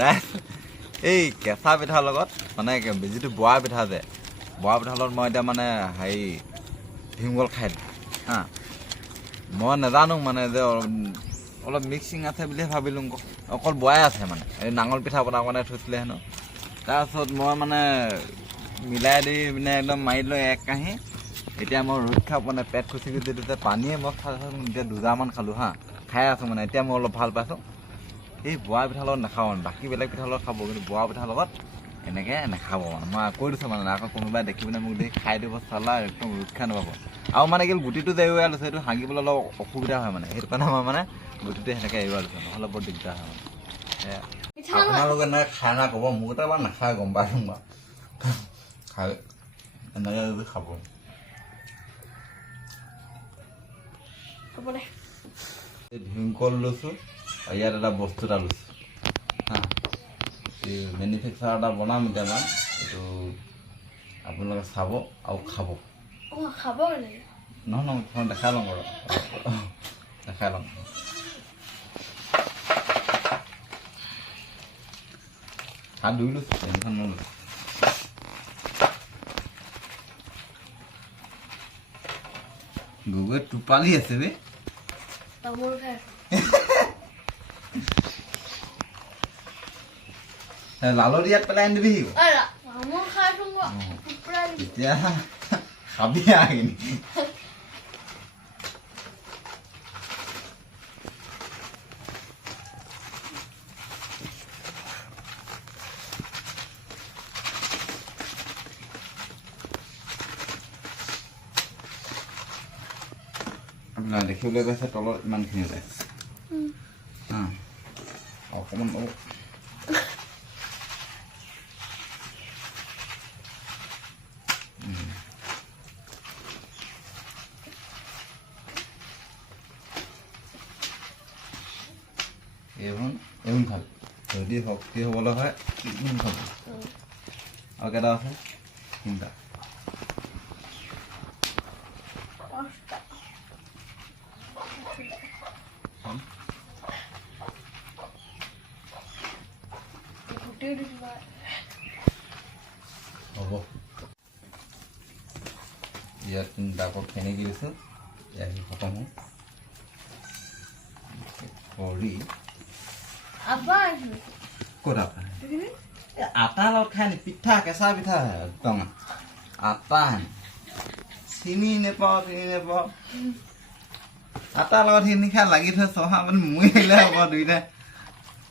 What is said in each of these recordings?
ৰাইজ এই কেঁচা পিঠাৰ লগত মানে যিটো বৰা পিঠা যে বৰা পিঠাৰ লগত মই এতিয়া মানে হেৰি ভীমকল খাই দিওঁ হা মই নাজানো মানে যে অলপ মিক্সিং আছে বুলিহে ভাবিলোঁ অকল বৰাই আছে মানে এই নাঙল পিঠা বনাব কাৰণে থৈছিলে হেনো তাৰপিছত মই মানে মিলাই দি মানে একদম মাৰি লৈ এক কাঁহী এতিয়া মই ৰক্ষা মানে পেট খুচি খুচি দিছে পানীয়ে মই খাই এতিয়া দুজাৰমান খালোঁ হা খাই আছোঁ মানে এতিয়া মই অলপ ভাল পাইছোঁ এই বৰা পিঠাৰ লগত নাখাওঁ মানে বাকী বেলেগ পিঠাৰ লগত খাব কিন্তু বৰা পিঠাৰ লগত এনেকৈ নাখাব মানে মই কৈ দিছোঁ মানে আকৌ কোনোবাই দেখি পিনে মোক দেখি খাই দিব চালা একদম ৰক্ষা নাপাব আৰু মানে কি গুটিটো যে এৰুৱাই লৈছে সেইটো ভাঙিবলৈ অলপ অসুবিধা হয় মানে সেইটো কাৰণে মই মানে গুটিটো সেনেকৈ এৰুৱাই লৈছোঁ নহ'লে বৰ দিগদাৰ হয় মানে আপোনালোকে এনেকৈ খাই না ক'ব মোক এটা এবাৰ নাখায় গম পাইছোঁ বাৰু খাই এনেকৈ খাব ভীমকল লৈছোঁ আৰু ইয়াত এটা বস্তু এটা লৈছোঁ হা এই মেনুফেকচাৰ এটা বনাম এতিয়া মই এইটো আপোনালোকে চাব আৰু খাব নহয় নহয় দেখাই লওঁ বাৰু দেখাই লওঁ হাত ধুই লৈছোঁ পেনখন মই লৈছোঁ গগৈ টোপালি আছে বে লালৰ ইয়াত পেলাই আনি দিবি এতিয়া খাবি আহিনি আপোনাৰ দেখিবলৈ গৈছে তলত ইমানখিনি যায় অকণমান এইবোৰ খাব যদি শক্তি হ'বলৈ হয় খাব আৰু কেইটা আছে তিনিটা হ'ব ইয়াত তিনিটা আকৌ ফেনেকি দিছোঁ ইয়াত খতম কৰি ক'ত আটা লগত খাই নি পিঠা কেঁচা পিঠা একদম আটা চিনি নেপাওঁ আটাৰ লগত সেইখিনি খাই লাগি থৈ চহা মানে মই আহিলে হ'ব দুইটা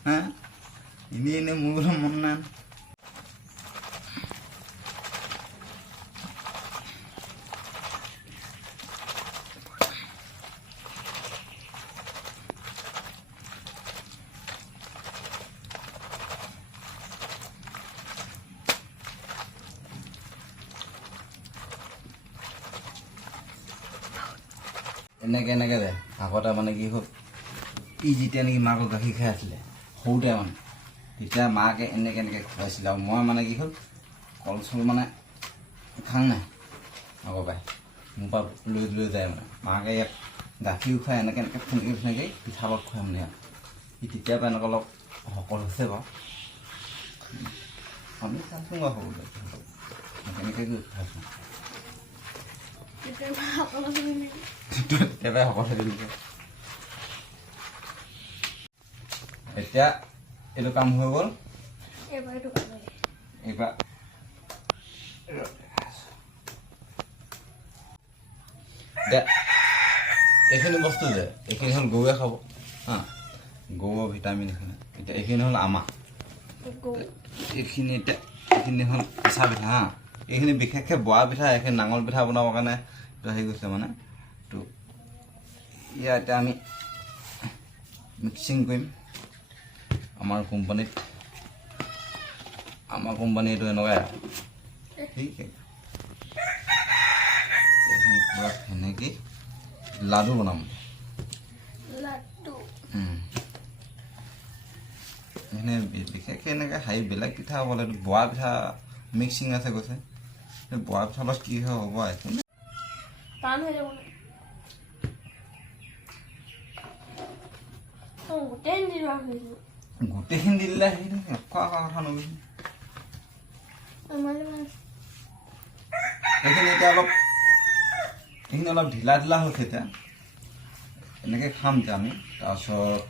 হা এনেই মোৰ কথা মন নাই এনেকৈ দে আগতে মানে কি হ'ল ই যেতিয়া নেকি মাকৰ গাখীৰ খাই আছিলে সৰুতে মানে তেতিয়া মাকে এনেকৈ খুৱাইছিলে আৰু মই মানে কি হ'ল কল চল মানে খাং নাই আগৰ পৰাই মোৰ পৰা লৈ যায় মানে মাকে ইয়াক গাখীৰ খুৱাই এনেকৈ ফেনেকি পিঠা লগত খুৱাই মানে ই তেতিয়াৰ পৰা এনেকৈ অলপ সকল হৈছে বাৰু আমি চাইছোঁ বাৰু সৰুতে কেনেকৈ খাইছোঁ এতিয়া এইটো কাম হৈ গ'ল এইবাৰ এইখিনি বস্তু যে এইখিনি হ'ল গৰুৱে খাব হা গৰুৰ ভিটামিন এইখিনি এতিয়া এইখিনি হ'ল আমাৰ এইখিনি এতিয়া এইখিনি হ'ল কেঁচা পিঠা হা এইখিনি বিশেষকৈ বৰা পিঠা এইখিনি নাঙল পিঠা বনাবৰ কাৰণে হেৰি গৈছে মানে তো ইয়াত এতিয়া আমি মিক্সিং কৰিম আমাৰ কোম্পানী এইটো এনেকুৱাই ঠিক পূৰা সেনেকৈ লাডু বনাম এনে বিশেষকৈ এনেকৈ হেৰি বেলেগ পিঠা হ'ব লাগে বৰা পিঠা মিক্সিং আছে কৈছে বৰা পিঠা অলপ কি হয় হ'ব একো টান হৈ যাব গোটেইখিনি দি দিলে সেইখিনি খোৱা কথা নবি এইখিনি এতিয়া অলপ ঢিলা ঢিলা হৈছে এতিয়া এনেকৈ খাম এতিয়া আমি তাৰপিছত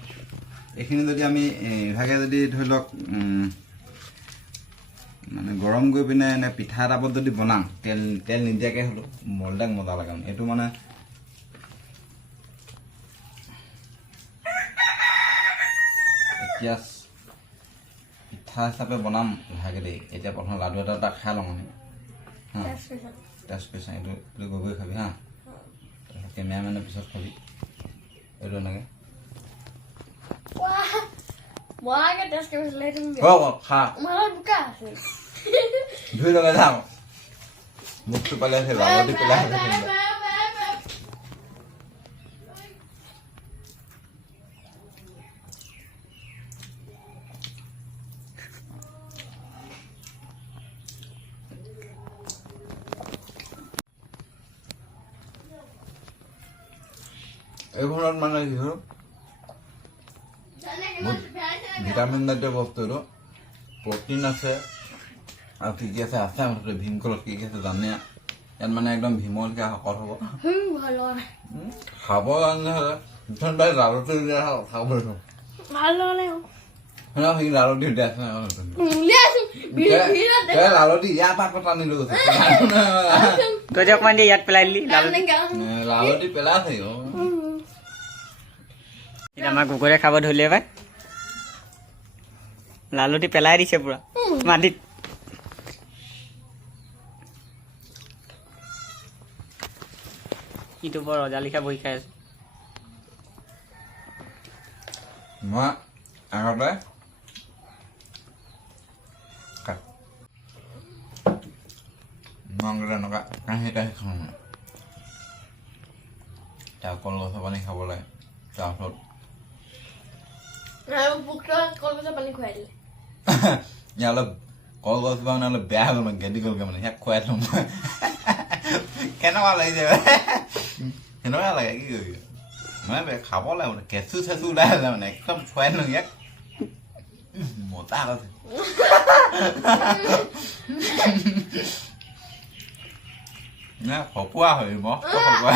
এইখিনি যদি আমি ইভাগে যদি ধৰি লওক মানে গৰম কৰি পিনে এনে পিঠা টাপত যদি বনাওঁ তেল নিদিয়াকৈ হ'লেও মলদাক মজা লাগে মানে এইটো মানে এতিয়া পিঠা হিচাপে বনাম ইভাগে দেই এতিয়া প্ৰথম লাডু এটা খাই লওঁ মানে হা টেষ্ট কৰি চাওঁ এইটো গৈ খাবি হা তাৰপিছত কেমেৰামেনৰ পিছত খাবি এইটো এনেকৈ খা ধুই লগাই যাওঁ মুখটো পেলাই আছে লালটি পেলাই আছে এইবোৰত মানে কি হ'ল ভিটামিন জাতীয় বস্তু এইটো প্ৰটিন আছে আৰু কি আছে মুঠতে ভীমকলত কি আছে জানে ইয়াত মানে একদম ভীমলকৈ শকত হ'ব খাব কাৰণে হ'লে লালুটো খাব লালুটি লালুটি ইয়াৰ পৰা টানি লৈ গৈছে তই যে অকণমান ইয়াত পেলাই দিলি লালুটি পেলাই আছে আমাৰ কুকুৰে খাব ধৰিলে পাই লালুটি পেলাই দিছে পুৰা মাটিত ইটো বৰ ৰজালিখা বহি খাই আছে মই আগতে এনেকুৱা কাঁহি খাওঁ মানে তাৰ কলগছৰ পানী খাব লাগে তাৰপিছত অলপ কলগছ মানে অলপ বেয়া হ'ল মানে গেদি গ'লগৈ মানে ইয়াক খুৱাই থ'ম কেনেকুৱা লাগিছে সেনেকুৱা লাগে কি কৰিবি মানে খাব লাগে মানে কেঁচু চেঁচু ওলাই আছে মানে একদম খুৱাই থ'ম ইয়াক মজা আছে সপোৱা হয় মস্ত সপোৱা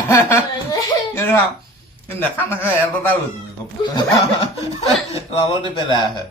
দেখা নাখায় এটা লালুটি পেলাই আহে